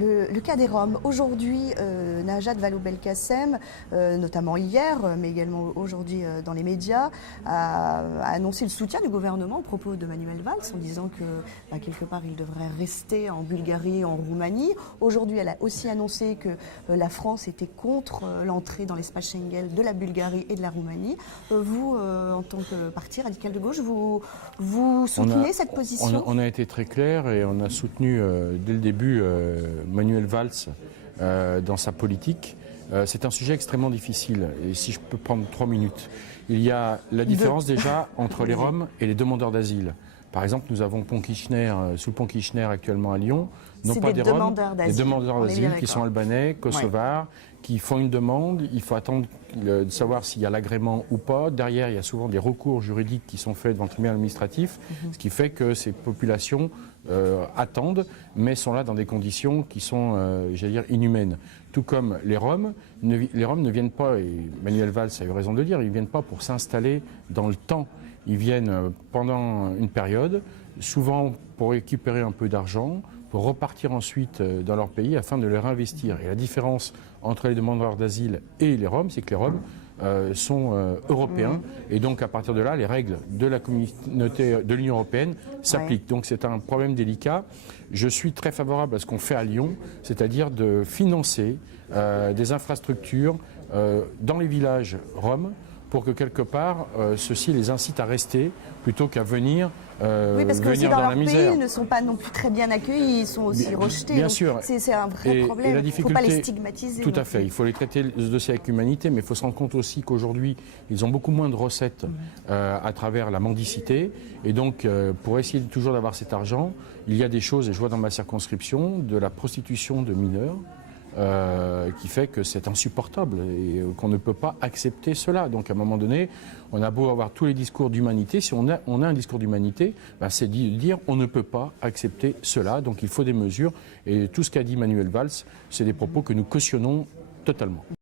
Le cas des Roms. Aujourd'hui, Najat Vallaud-Belkacem, notamment hier, mais également aujourd'hui dans les médias, a annoncé le soutien du gouvernement au propos de Manuel Valls en disant que quelque part il devrait rester en Bulgarie et en Roumanie. Aujourd'hui, elle a aussi annoncé que la France était contre l'entrée dans l'espace Schengen de la Bulgarie et de la Roumanie. Vous, en tant que parti radical de gauche, vous soutenez cette position? On a été très clair et on a soutenu dès le début Manuel Valls dans sa politique. C'est un sujet extrêmement difficile et si je peux prendre 3 minutes. Il y a la différence déjà entre les Roms et les demandeurs d'asile. Par exemple, nous avons sous le pont Kirchner actuellement à Lyon, non pas des Roms, des demandeurs d'asile qui sont albanais, kosovars, qui font une demande. Il faut attendre de savoir s'il y a l'agrément ou pas. Derrière, il y a souvent des recours juridiques qui sont faits devant le tribunal administratif, ce qui fait que ces populations attendent, mais sont là dans des conditions qui sont, j'allais dire, inhumaines. Tout comme les Roms ne viennent pas, et Manuel Valls a eu raison de le dire, ils ne viennent pas pour s'installer dans le temps. Ils viennent pendant une période, souvent pour récupérer un peu d'argent, pour repartir ensuite dans leur pays afin de les réinvestir. Et la différence entre les demandeurs d'asile et les Roms, c'est que les Roms sont européens et donc à partir de là, les règles de la communauté de l'Union européenne s'appliquent. Donc c'est un problème délicat. Je suis très favorable à ce qu'on fait à Lyon, c'est-à-dire de financer des infrastructures dans les villages roms, pour que quelque part, ceci les incite à rester plutôt qu'à venir oui, parce que aussi venir dans dans leur la misère. pays, ils ne sont pas non plus très bien accueillis, ils sont aussi rejetés. Bien sûr. C'est un vrai problème. Il ne faut pas les stigmatiser. Tout à fait. Il faut les traiter ce dossier avec humanité, mais il faut se rendre compte aussi qu'aujourd'hui, ils ont beaucoup moins de recettes à travers la mendicité. Et donc, pour essayer toujours d'avoir cet argent, il y a des choses, et je vois dans ma circonscription, de la prostitution de mineurs, qui fait que c'est insupportable et qu'on ne peut pas accepter cela. Donc à un moment donné, on a beau avoir tous les discours d'humanité, si on a un discours d'humanité, c'est de dire on ne peut pas accepter cela, donc il faut des mesures. Et tout ce qu'a dit Manuel Valls, c'est des propos que nous cautionnons totalement.